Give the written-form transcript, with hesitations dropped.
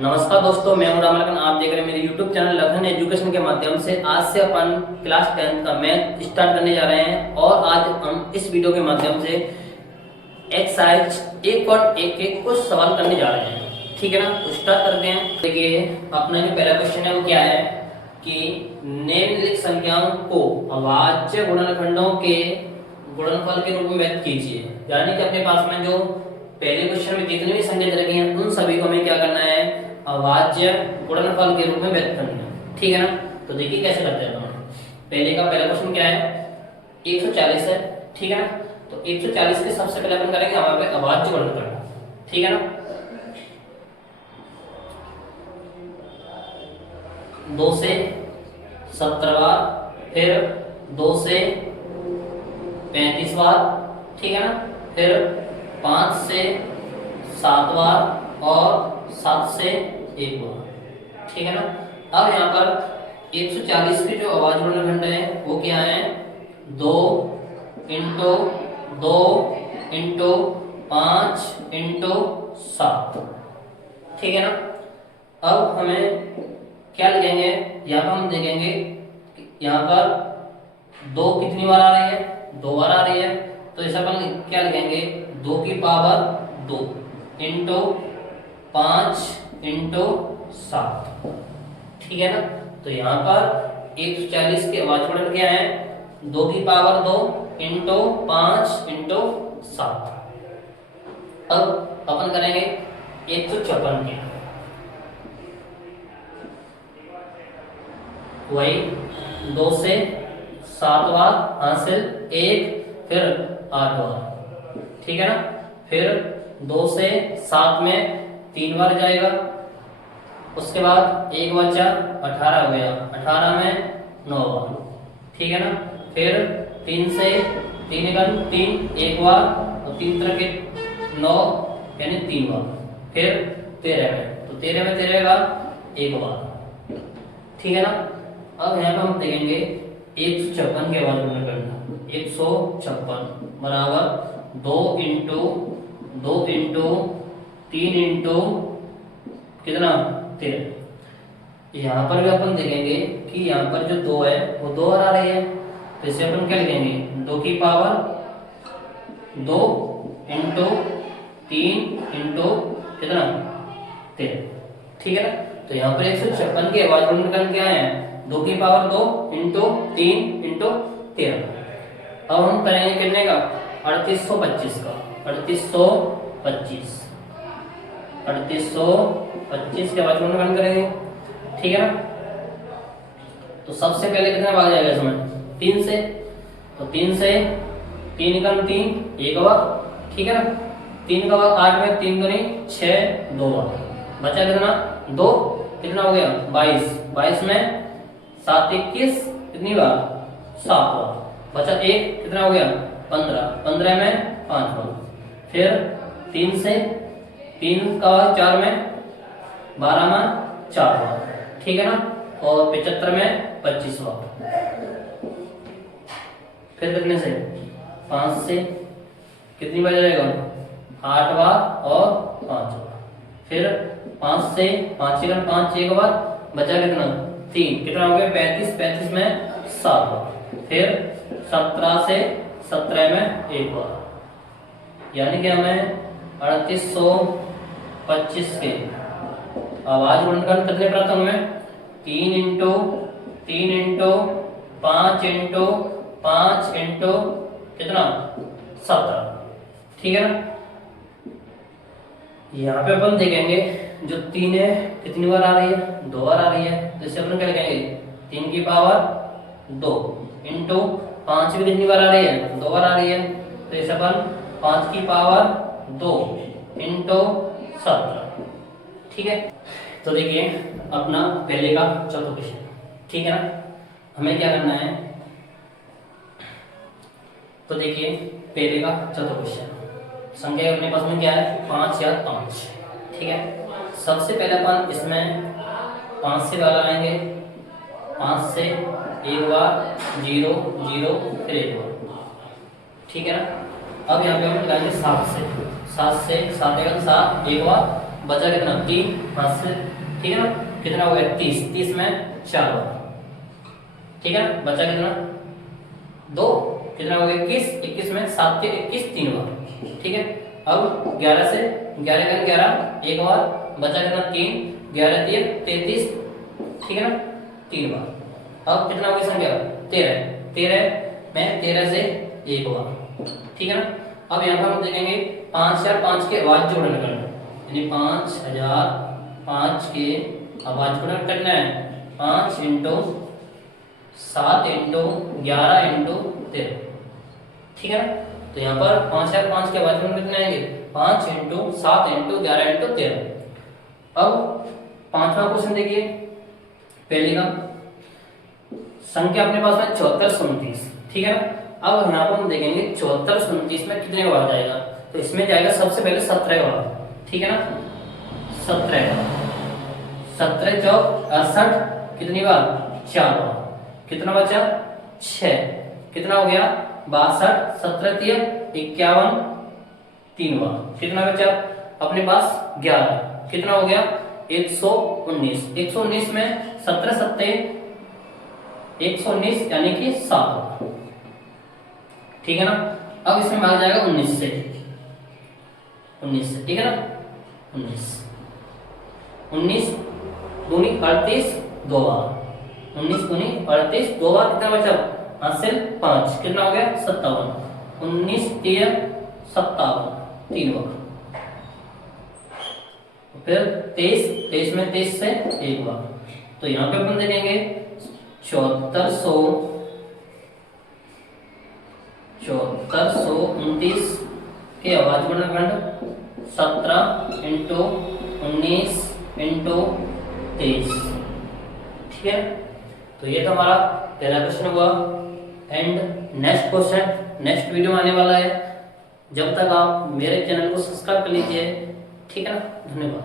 नमस्कार दोस्तों, मैं हूं रामलखन। आप देख रहे हैं मेरे YouTube चैनल लखन एजुकेशन के माध्यम से। आज से अपन क्लास 10 का मैथ स्टार्ट करने जा रहे हैं और आज हम इस वीडियो के माध्यम से एक्सरसाइज 1.1 कुछ सवाल करने जा रहे हैं। ठीक है ना, तो स्टार्ट करते हैं। देखिए, अपना जो पहला क्वेश्चन है वो क्या है कि निम्नलिखित संख्याओं को अभाज्य गुणनखंडों के गुणनफल के रूप में व्यक्त कीजिए। यानी कि अपने पास में जो पहले क्वेश्चन में जितनी भी संख्या दे रखी हैं उन सभी को हमें क्या करना है, अभाज्य गुणनफल के रूप में व्यक्त करना है। ठीक है ना, तो देखिए कैसे करते हैं हम। पहला क्वेश्चन क्या है, 140 है। ठीक है ना, तो 140 के सबसे पहले अपन करेंगे हमारे पे अभाज्य गुणनफल। ठीक है ना, 2 से 70 बार, फिर 2 से 35 बार। ठीक है ना, फिर 5 से 7 बार और 7 से 1 बार। ठीक है ना, अब यहाँ पर 140 के जो अभाज्य गुणनखंड है वो क्या है, 2 इंटू 2 इंटू 5 इंटू 7। ठीक है ना, अब हमें क्या लिखेंगे, यहाँ पर हम देखेंगे यहाँ पर 2 कितनी बार आ रही है, 2 बार आ रही है। तो इसे अपन क्या लिखेंगे, 2 की पावर 2 इंटू 5 इंटू 7। ठीक है ना, तो यहाँ पर 140 के अभाज्य गुणनखंड क्या है, 2 की पावर 2 इंटू 5 इंटू 7। अब अपन करेंगे 156 के, वही 2 से 7 बार हासिल 1, फिर 8 बार। ठीक है ना, फिर 2 से 7 में 3 बार जाएगा, उसके बाद 1 बचा 18 हो गया, 18 में 9 बार। ठीक है ना, फिर 3 से 3 1 बार और 3 तरह के 9 यानी 3 बार, फिर 13 में, तो 13 में 13 का 1 बार। ठीक है ना, अब यहाँ पे हम देखेंगे 156 के अभाज्य गुणनखंड, 156 बराबर 2 इंटू 2 इंटू 3 इंटू कितना 13। यहाँ पर भी अपन देखेंगे कि यहाँ पर जो 2 है वो 2 बार आ रही है, तो इसे अपन क्या लिखेंगे, 2 की पावर 2 इंटू 3 इंटू कितना 13। ठीक है ना, तो यहाँ पर 156 के अभाज्य गुणनखंड क्या है, 2 की पावर 2 इंटू 3 इंटू 13। अब हम करेंगे कितने का, 3825 का, 3825 के अभाज्य गुणनखंड करेंगे। ठीक है ना, तो सबसे पहले कितना भाग जाएगा इसमें, 3 से, तो 3 से 3 का 3 1 बार। ठीक है ना, 3 का भाग 8 में, 3 दूनी 6 2 बार, बचा कितना 2, कितना हो गया 22, 22 में 7 21 कितनी बार 7 बार, बचा 1 कितना हो गया 15, 15 में 5 बार, फिर 3 से 3 का 4 में 12 में 4 बार। ठीक है ना, और 75 में 25 बार, फिर कितने से 5 से कितनी बार जाएगा 8 बार और 5 बार, फिर 5 से 5 से 5 1 बार, बचा कितना 3, कितना हो गया 35, 35 में 7 बार, फिर 17 से 17 में 1 बार। यानी कि हमें 3825 के अभाज्य गुणनखंड कितने प्राप्त होंगे, 3 इंटू 3 इंटू 5 इंटू 5 इंटू कितना 17। ठीक है ना, यहाँ पे अपन देखेंगे जो 3 है कितनी बार आ रही है, 2 बार आ रही है, तो इसे अपन क्या लिखेंगे, 3 की पावर 2 इंटू 5 भी कितनी बार आ रही है, 2 बार आ रही है, तो इसे अपन 5 की पावर 2 इंटू 17। ठीक है, तो देखिए अपना पहले का चौथा क्वेश्चन। ठीक है ना, हमें क्या करना है, तो देखिए पहले का चौथा क्वेश्चन, संख्या अपने पास में क्या है 5 या 5। ठीक है, सबसे पहले अपन इसमें 5 से बाहर आएंगे, 5 से 1 बार 0 0 फिर 1 बार। ठीक है ना, अब यहाँ पे हम लगाएंगे 7 से 7 से 7 1 7 1 बार बचा कितना 3 5 से, ठीक है ना, कितना हो गया 30, 30 में 4 बार, ठीक है ना, बचा कितना 2, कितना हो गया 21, 21 में 7 के 21 3 बार, ठीक है। अब 11 से 11 का 11 एक बार, बचा कितना 3, 11 3 33, ठीक है ना, 3 बार। अब कितना हो गया संख्या 13, 13 में 13 से एक बार, ठीक है ना। अब यहाँ पर हम देखेंगे 5005 के आवाज जोड़न करना, यानी 5005 के आवाज जोड़न करना है 5 इंटू 7 इंटू 11 इंटू 13, ठीक है ना। तो यहाँ पर 5005 के आवाज जोड़न कितने आएंगे 5 इंटू 7 इंटू 11 इंटू 13। अब पांचवा क्वेश्चन देखिए, पहले का संख्या अपने पास में 7429, ठीक है ना। अब यहाँ पर हम देखेंगे 7429 में कितने बार जाएगा, तो इसमें जाएगा सबसे पहले 17 बार, ठीक है ना, 17 बार, 17 चौक 68, कितनी बार 4 बार, कितना बचा 6, कितना हो गया 62, 17 3 51 3 बार, कितना बचा अपने पास 11, कितना हो गया 119, 119 में 17 सत्ते 119 यानी कि 7 बार, ठीक है ना। अब इसमें भाग जाएगा 19 से, 19 से, ठीक है ना, 19 19 दूनी 38 2 बार, 19 दूनी 38 2 बार, कितना बचा हासिल 5, कितना हो गया 57, 19 3 57 3 बार, फिर 23 23 में 23 से एक बार। तो यहाँ पे अपन देखेंगे 7429 के आवाज वर्णखंड 17 इंटू 19 इंटू 23, ठीक है। तो ये तो हमारा पहला क्वेश्चन हुआ। And next question next video में आने वाला है। जब तक आप मेरे चैनल को सब्सक्राइब कर लीजिए, ठीक है ना। धन्यवाद।